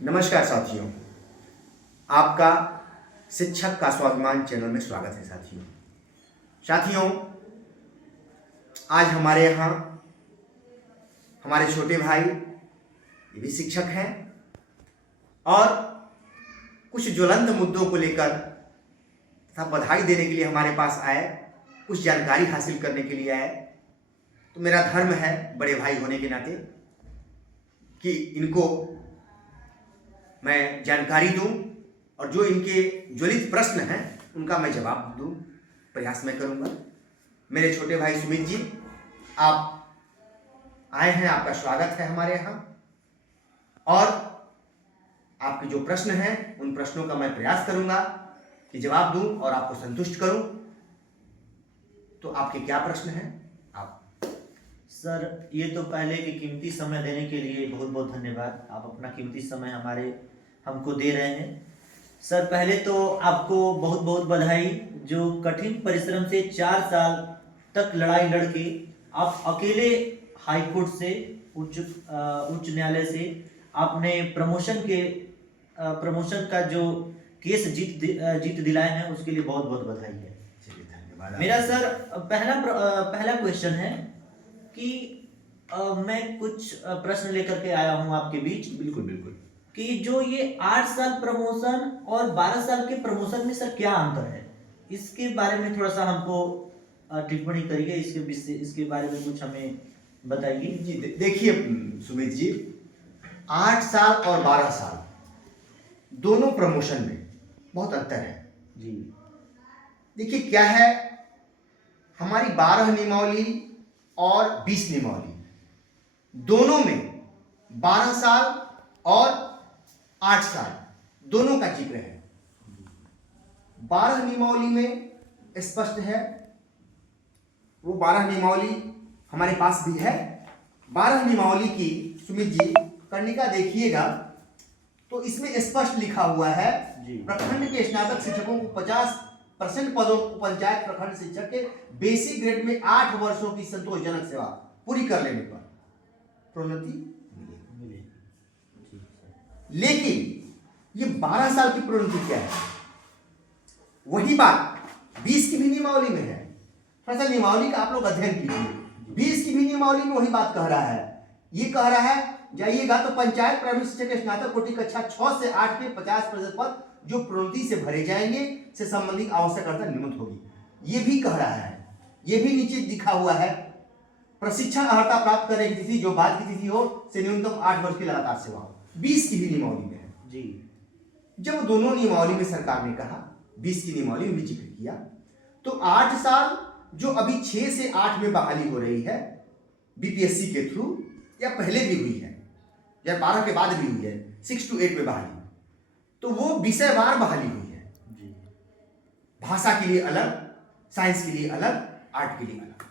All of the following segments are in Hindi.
नमस्कार साथियों, आपका शिक्षक का स्वाभिमान चैनल में स्वागत है। साथियों, आज हमारे यहाँ हमारे छोटे भाई ये भी शिक्षक हैं और कुछ ज्वलंत मुद्दों को लेकर तथा बधाई देने के लिए हमारे पास आए, कुछ जानकारी हासिल करने के लिए आए। तो मेरा धर्म है बड़े भाई होने के नाते कि इनको मैं जानकारी दूं और जो इनके ज्वलित प्रश्न हैं उनका मैं जवाब दूं, प्रयास मैं करूंगा। मेरे छोटे भाई सुमित जी, आप आए हैं, आपका स्वागत है हमारे यहाँ। और आपके जो प्रश्न हैं उन प्रश्नों का मैं प्रयास करूंगा कि जवाब दूं और आपको संतुष्ट करूं। तो आपके क्या प्रश्न हैं? आप सर, ये तो पहले की कीमती समय देने के लिए बहुत बहुत धन्यवाद। आप अपना कीमती समय हमको दे रहे हैं। सर, पहले तो आपको बहुत बहुत बधाई, जो कठिन परिश्रम से 4 साल तक लड़ाई लड़के आप अकेले हाई कोर्ट से उच्च न्यायालय से आपने प्रमोशन का जो केस जीत दिलाए हैं, उसके लिए बहुत बहुत बधाई है। चलिए, धन्यवाद। मेरा सर पहला क्वेश्चन है कि मैं कुछ प्रश्न लेकर के आया हूं आपके बीच। बिल्कुल बिल्कुल। कि जो ये 8 साल प्रमोशन और 12 साल के प्रमोशन में सर क्या अंतर है, इसके बारे में थोड़ा सा हमको टिप्पणी करिए। इसके बारे में कुछ हमें बताइए जी। देखिए सुमित जी, 8 साल और 12 साल दोनों प्रमोशन में बहुत अंतर है जी। देखिए क्या है, हमारी 12 नियमावली और 20 नियमावली दोनों में 12 साल और 8 साल दोनों का जिक्र है। 12 नियमावली में स्पष्ट है, वो 12 नियमावली हमारे पास भी है। 12 नियमावली की सुमित जी कर्णिका देखिएगा तो इसमें स्पष्ट लिखा हुआ है, प्रखंड के स्नातक शिक्षकों को 50% पदों को पंचायत प्रखंड शिक्षक के बेसिक ग्रेड में 8 वर्षों की संतोषजनक सेवा पूरी कर लेने पर प्रोन्नति मिलेगी। लेकिन ये 12 साल की प्रोन्नति क्या है? वही बात 20 की भी नियमावली में है। थोड़ा सा नियमावली का आप लोग अध्ययन कीजिए। 20 की भी नियमावली में वही बात कह रहा है। ये कह रहा है, जाइएगा तो पंचायत प्राथमिक शिक्षक के स्नातक कोटि कक्षा 6 से 8 के 50% पद जो प्रोन्नति से भरे जाएंगे से संबंधित आवश्यकता नियमित होगी। ये भी कह रहा है, ये भी नीचे लिखा हुआ है, प्रशिक्षण अर्हता प्राप्त करने की तिथि जो बाद की तिथि हो से न्यूनतम 8 वर्ष की लगातार सेवा हो। 20 की भी नियमावली में है जी। जब दोनों नियमावली में सरकार ने कहा, 20 की नियमावली में भी जिक्र किया, तो 8 साल जो अभी 6 से 8 में बहाली हो रही है बीपीएससी के थ्रू, या पहले भी हुई है या 12 के बाद भी हुई है, 6 to 8 में बहाली, तो वो विषयवार बहाली हुई है जी। भाषा के लिए अलग, साइंस के लिए अलग, आर्ट के लिए अलग।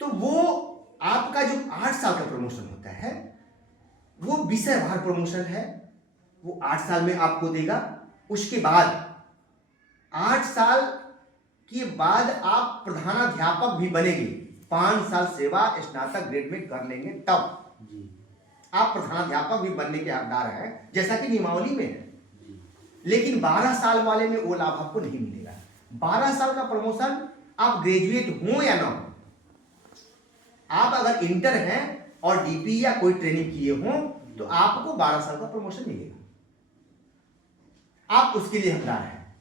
तो वो आपका जो 8 साल का प्रमोशन होता है वो विषयवार प्रमोशन है, वो 8 साल में आपको देगा। उसके बाद 8 साल के बाद आप प्रधानाध्यापक भी बनेंगे। 5 साल सेवा स्नातक ग्रेड में कर लेंगे तब आप प्रधानाध्यापक भी बनने के हकदार हैं, जैसा कि नियमावली में है। लेकिन 12 साल वाले में वो लाभ आपको नहीं मिलेगा। 12 साल का प्रमोशन आप ग्रेजुएट हो या ना हो, आप अगर इंटर हैं और डीपी या कोई ट्रेनिंग किए हों तो आपको 12 साल का प्रमोशन मिलेगा, आप उसके लिए हकदार हैं।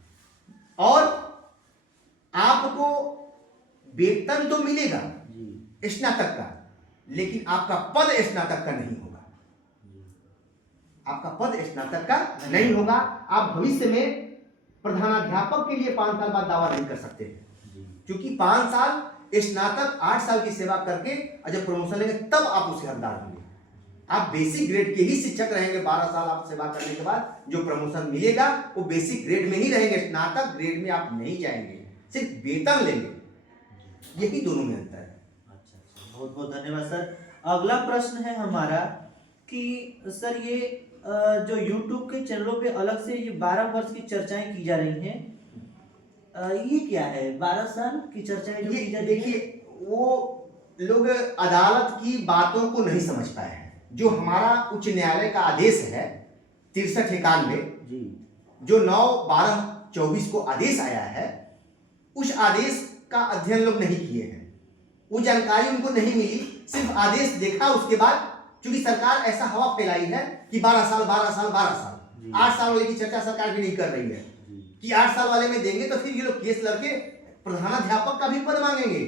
और आपको वेतन तो मिलेगा स्नातक का, लेकिन आपका पद स्नातक का नहीं होगा। आपका पद स्नातक का नहीं होगा। आप भविष्य में प्रधानाध्यापक के लिए 5 साल बाद दावा नहीं कर सकते हैं, क्योंकि 5 साल स्नातक 8 साल की सेवा करके जब प्रमोशन लेंगे तब आप उसके हकदार होंगे। आप बेसिक ग्रेड के ही शिक्षक रहेंगे। 12 साल आप सेवा करने के बाद जो प्रमोशन मिलेगा वो बेसिक ग्रेड में ही रहेंगे, स्नातक ग्रेड में आप नहीं जाएंगे, सिर्फ वेतन लेंगे। यही दोनों में अंतर है। अच्छा, बहुत बहुत धन्यवाद सर। अगला प्रश्न है हमारा कि सर ये जो YouTube के चैनलों पे अलग से ये 12 वर्ष की चर्चाएं की जा रही हैं, ये क्या है? 12 साल की चर्चाएं जो की जा रही है। देखिए, वो लोग अदालत की बातों को नहीं समझ पाए हैं। जो हमारा उच्च न्यायालय का आदेश है 6391 जी जो 9/12/24 को आदेश आया है, उस आदेश का अध्ययन लोग नहीं किए हैं, वो जानकारी उनको नहीं मिली, सिर्फ आदेश देखा। उसके बाद चूंकि सरकार ऐसा हवा फैलाई है कि 12 साल 12 साल 12 साल 8 साल वाले की चर्चा सरकार भी नहीं कर रही है कि 8 साल वाले में देंगे तो फिर ये लोग केस लड़के प्रधानाध्यापक का भी पद मांगेंगे।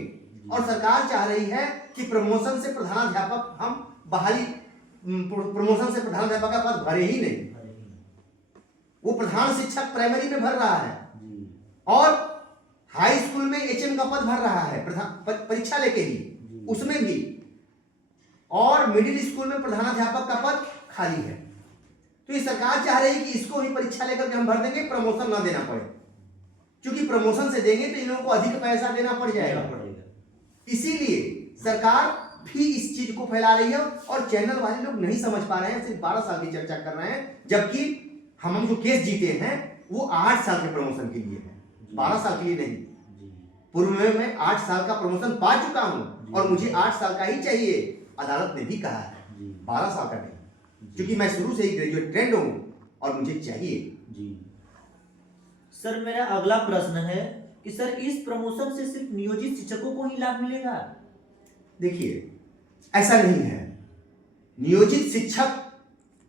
और सरकार चाह रही है कि प्रमोशन से प्रधानाध्यापक हम बहाली प्रमोशन से प्रधानाध्यापक का पद भरे ही नहीं, वो प्रधान शिक्षक प्राइमरी में भर रहा है और हाई स्कूल में एचएम का पद भर रहा है परीक्षा लेके ही, उसमें भी, और मिडिल स्कूल में प्रधानाध्यापक का पद खाली है। तो ये सरकार चाह रही है कि इसको ही परीक्षा लेकर के हम भर देंगे, प्रमोशन ना देना पड़े, क्योंकि प्रमोशन से देंगे तो इन लोगों को अधिक पैसा देना पड़ जाएगा। इसीलिए सरकार भी इस चीज को फैला रही है और चैनल वाले लोग नहीं समझ पा रहे हैं, सिर्फ 12 साल की चर्चा कर रहे हैं, जबकि हम जो केस जीते हैं वो 8 साल के प्रमोशन के लिए है, 12 साल के लिए नहीं। पूर्व में मैं 8 साल का प्रमोशन पा चुका हूं और मुझे 8 साल का ही चाहिए, अदालत ने भी कहा है 12 साल का नहीं, क्योंकि मैं शुरू से ही ग्रेजुएट ट्रेंड हूं और मुझे चाहिए। जी सर, मेरा अगला प्रश्न है कि सर इस प्रमोशन से सिर्फ नियोजित शिक्षकों को ही लाभ मिलेगा? देखिए, ऐसा नहीं है। नियोजित शिक्षक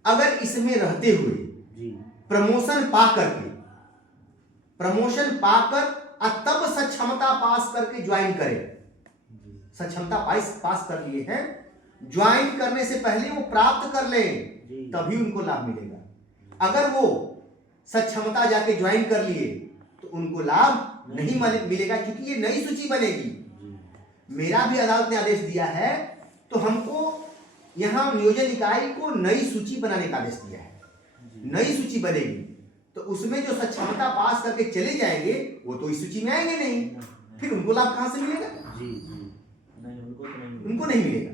अगर इसमें रहते हुए प्रमोशन पाकर तब सक्षमता पास करके ज्वाइन करे, सक्षमता पास कर लिए हैं, ज्वाइन करने से पहले वो प्राप्त कर लें, तभी उनको लाभ मिलेगा। अगर वो सक्षमता जाके ज्वाइन कर लिए तो उनको लाभ नहीं मिलेगा, क्योंकि ये नई सूची बनेगी। मेरा भी अदालत ने आदेश दिया है, तो हमको यहाँ नियोजन इकाई को नई सूची बनाने का आदेश दिया है। नई सूची बनेगी तो उसमें जो सक्षमता पास करके चले जाएंगे वो तो इस सूची में आएंगे नहीं, फिर उनको लाभ कहां से मिलेगा? उनको नहीं मिलेगा।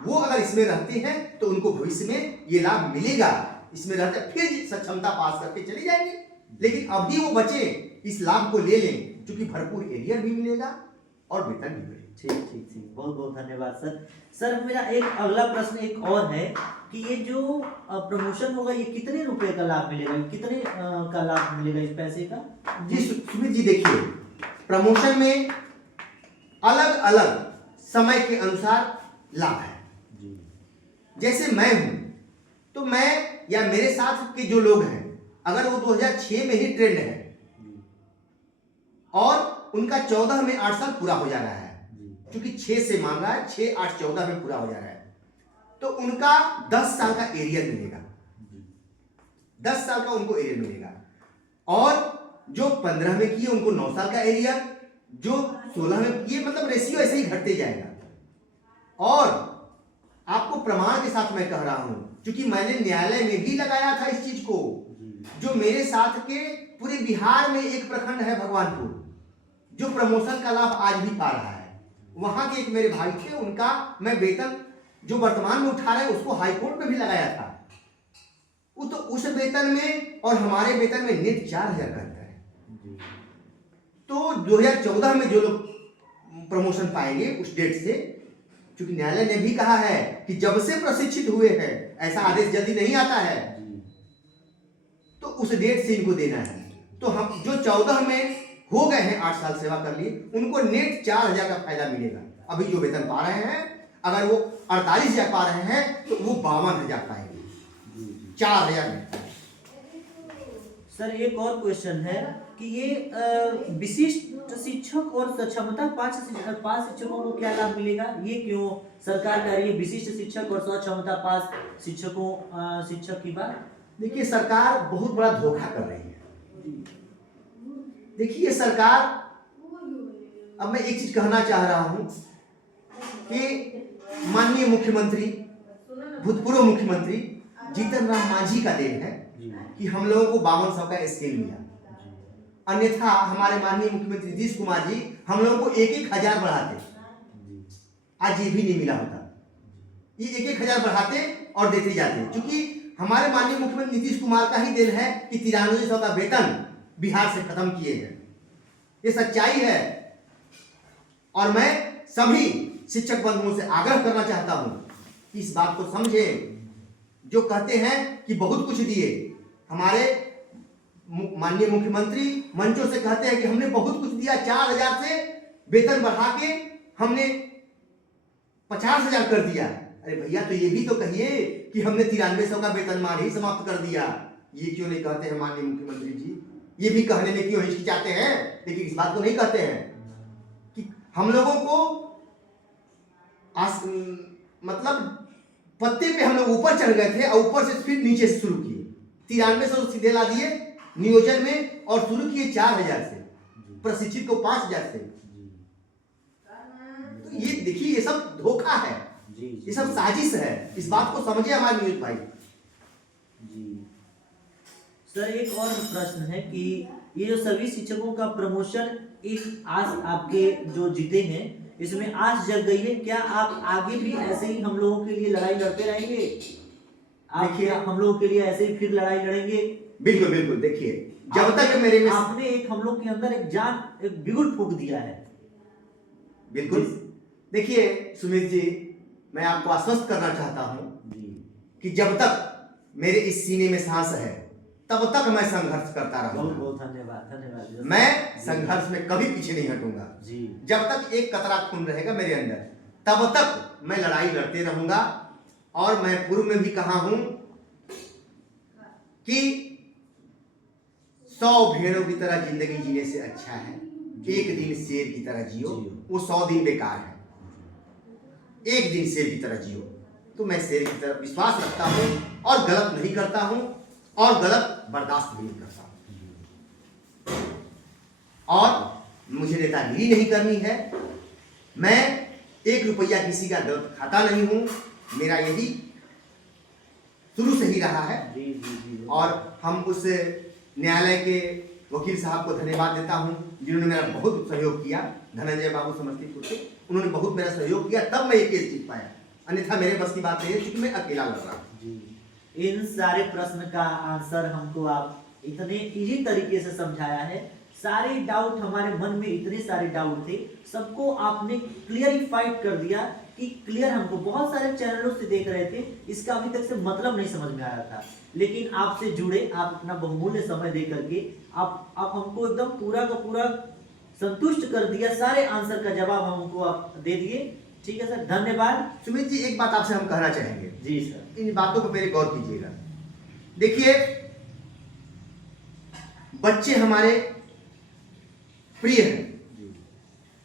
वो अगर इसमें रहते हैं तो उनको भविष्य में ये लाभ मिलेगा, इसमें रहते फिर सक्षमता पास करके चले जाएंगे। लेकिन अभी वो बचे, इस लाभ को ले लें, क्योंकि भरपूर एरियर भी मिलेगा और वेतन भी मिलेगा। ठीक, बहुत बहुत धन्यवाद सर। सर मेरा एक अगला प्रश्न एक और है कि ये जो प्रमोशन होगा ये कितने रुपए का लाभ मिलेगा, कितने का लाभ मिलेगा इस पैसे का? जी सुमित जी, देखिए प्रमोशन में अलग अलग समय के अनुसार लाभ है। जैसे मैं हूं तो मैं या मेरे साथ के जो लोग हैं, अगर वो 2006 में ही ट्रेंड है और उनका 14 में 8 साल पूरा हो जा रहा है, क्योंकि 6 से मान रहा है, 6, 8, 14 में पूरा हो जा रहा है, तो उनका 10 साल का एरियर मिलेगा, 10 साल का उनको एरियर मिलेगा। और जो 15 में किए उनको 9 साल का एरियर, जो 16 में किए, मतलब रेशियो ऐसे ही घटते जाएगा। और आपको प्रमाण के साथ मैं कह रहा हूं, क्योंकि मैंने न्यायालय में भी लगाया था इस चीज को। जो मेरे साथ के पूरे बिहार में एक प्रखंड है भगवानपुर, जो प्रमोशन का लाभ आज भी पा रहा है, वहां के एक मेरे भाई थे, उनका मैं वेतन जो वर्तमान में उठा रहे हैं उसको हाई कोर्ट में भी लगाया था। वो तो उस वेतन में और हमारे वेतन में नेट 4000 का अंतर है। तो 2014 में जो लोग प्रमोशन पाएंगे उस डेट से, क्योंकि न्यायालय ने भी कहा है कि जब से प्रशिक्षित हुए हैं, ऐसा आदेश जल्दी नहीं आता है, तो उस डेट से इनको देना है। तो हम जो 14 में हो गए हैं, 8 साल सेवा कर लिए, उनको नेट 4000 का फायदा मिलेगा। अभी जो वेतन पा रहे हैं, अगर वो 48,000 पा रहे हैं तो वो 52,000 पाएंगे, 4,000। सर एक और क्वेश्चन है कि ये विशिष्ट शिक्षक और सक्षमता पास शिक्षकों को क्या लाभ मिलेगा? ये क्यों सरकार कह रही है विशिष्ट शिक्षक और सक्षमता पास शिक्षक की बात? देखिए, सरकार बहुत बड़ा धोखा कर रही है। देखिए सरकार, अब मैं एक चीज कहना चाह रहा हूं कि माननीय मुख्यमंत्री, भूतपूर्व मुख्यमंत्री जीतन राम मांझी का देन है कि हम लोगों को 5200 का स्केल मिला। अन्यथा हमारे माननीय मुख्यमंत्री नीतीश कुमार जी हम लोगों को 1,000 बढ़ाते, आज ये भी नहीं मिला होता। ये 1,000 बढ़ाते और देते जाते, क्योंकि हमारे माननीय मुख्यमंत्री नीतीश कुमार का ही देन है कि 9300 का वेतन बिहार से खत्म किए हैं। ये सच्चाई है। और मैं सभी शिक्षक बंधुओं से आग्रह करना चाहता हूं कि इस बात को समझें। जो कहते हैं कि बहुत कुछ दिए, हमारे माननीय मुख्यमंत्री मंचों से कहते हैं कि हमने बहुत कुछ दिया, 4,000 से वेतन बढ़ा के हमने 50,000 कर दिया। अरे भैया, तो ये भी तो कहिए कि हमने 9300 का वेतनमान ही समाप्त कर दिया। ये क्यों नहीं कहते हैं माननीय मुख्यमंत्री जी? ये भी कहने में क्यों हिचकिचाते हैं? लेकिन इस बात को नहीं कहते हैं कि हम लोगों को मतलब पत्ते पे हम लोग ऊपर चढ़ गए थे और ऊपर से फिर नीचे से शुरू किए। 9300 सीधे ला दिए नियोजन में और शुरू किए 4,000 से, प्रशिक्षित को 5,000 से। तो ये देखिए, ये सब धोखा है, ये सब साजिश है। इस बात को समझे हमारे न्यूज भाई जी। सर, एक और प्रश्न है कि ये जो सभी शिक्षकों का प्रमोशन एक आस आपके जो जीते हैं, इसमें आस जग गई है, क्या आप आगे भी ऐसे ही हम लोगों के लिए लड़ाई लड़ते रहेंगे? आप क्या हम लोगों के लिए ऐसे ही फिर लड़ाई लड़ेंगे? बिल्कुल बिल्कुल। देखिए, जब तक मेरे में आपने एक हम लोग के अंदर एक बिगुल फूंक दिया है। बिल्कुल। देखिए सुमित जी, मैं आपको आश्वस्त करना चाहता हूं कि जब तक मेरे इस सीने में सांस है तब तक मैं संघर्ष करता रहूंगा। बहुत बहुत धन्यवाद, धन्यवाद। मैं संघर्ष में कभी पीछे नहीं हटूंगा जी। जब तक एक कतरा खून रहेगा मेरे अंदर, तब तक मैं लड़ाई लड़ते रहूंगा। और मैं पूर्व में भी कहा हूं कि 100 भेड़ों की तरह जिंदगी जीने से अच्छा है एक दिन शेर की तरह जियो। वो 100 दिन बेकार है, एक दिन शेर की तरह जियो। तो मैं शेर की तरह विश्वास रखता हूं और गलत नहीं करता हूं और गलत बर्दाश्त भी नहीं करता हूं। और मुझे नेतागिरी नहीं करनी है। मैं 1 रुपया किसी का गलत खाता नहीं हूं। मेरा यही शुरू से ही रहा है। और हम उस न्यायालय के वकील साहब को धन्यवाद देता हूं जिन्होंने मेरा बहुत सहयोग किया। धनंजय बाबू समस्तीपुर से, उन्होंने बहुत मेरा सहयोग किया, तब मैं ये केस जीत पाया। अन्यथा मेरे बस की बात नहीं है, क्योंकि मैं अकेला लड़ रहा हूं। इन सारे प्रश्न का आंसर हमको आप इतने इजी तरीके से समझाया है। सारे डाउट हमारे मन में, इतने सारे डाउट थे, सबको आपने क्लियरिफाइड कर दिया कि क्लियर। हमको बहुत सारे चैनलों से देख रहे थे, इसका अभी तक से मतलब नहीं समझ में आ रहा था, लेकिन आपसे जुड़े, आप अपना बहुमूल्य समय दे करके आप हमको एकदम पूरा का पूरा संतुष्ट कर दिया। सारे आंसर का जवाब हमको आप दे दिए। ठीक है सर, धन्यवाद। सुमित जी, एक बात आपसे हम कहना चाहेंगे। जी सर। इन बातों को मेरे गौर कीजिएगा। देखिए, बच्चे हमारे प्रिय हैं,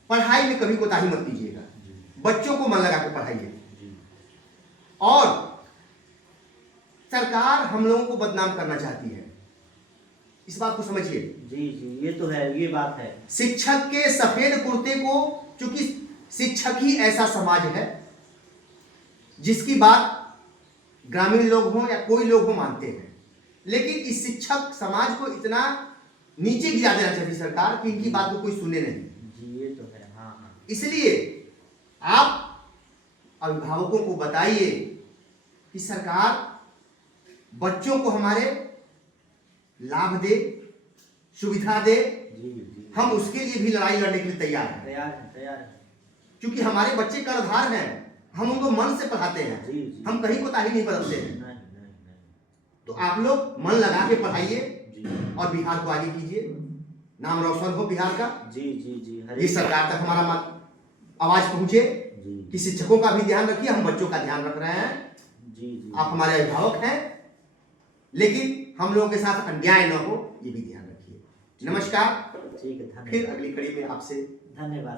पढ़ाई में कभी कोताही मत कीजिएगा। बच्चों को मन लगा के पढ़ाइए। और सरकार हम लोगों को बदनाम करना चाहती है, इस बात को समझिए। जी जी, ये तो है, ये बात है। शिक्षक के सफेद कुर्ते को, चूंकि शिक्षक ही ऐसा समाज है जिसकी बात ग्रामीण लोग हों या कोई लोग हो मानते हैं, लेकिन इस शिक्षक समाज को इतना नीचे गिरा देना चाहती सरकार कि इनकी बात को कोई सुने नहीं। जी, ये तो है। हाँ हाँ। इसलिए आप अभिभावकों को बताइए कि सरकार बच्चों को हमारे लाभ दे, सुविधा दे। जी। हम उसके लिए भी लड़ाई लड़ने के लिए तैयार हैं। तैयार है। क्योंकि हमारे बच्चे कर्णधार हैं, हम उनको मन से पढ़ाते हैं। जी। हम कहीं कोताही नहीं बरतते हैं। नहीं। तो आप लोग मन लगा के पढ़ाइए और बिहार को आगे कीजिए, नाम रोशन हो बिहार का। जी। ये सरकार तक हमारा आवाज पहुंचे कि शिक्षकों का भी ध्यान रखिए, हम बच्चों का ध्यान रख रहे हैं। जी। आप हमारे अभिभावक हैं, लेकिन हम लोगों के साथ अन्याय न हो, ये भी ध्यान रखिए। नमस्कार। ठीक है, फिर अगली कड़ी में आपसे धन्यवाद।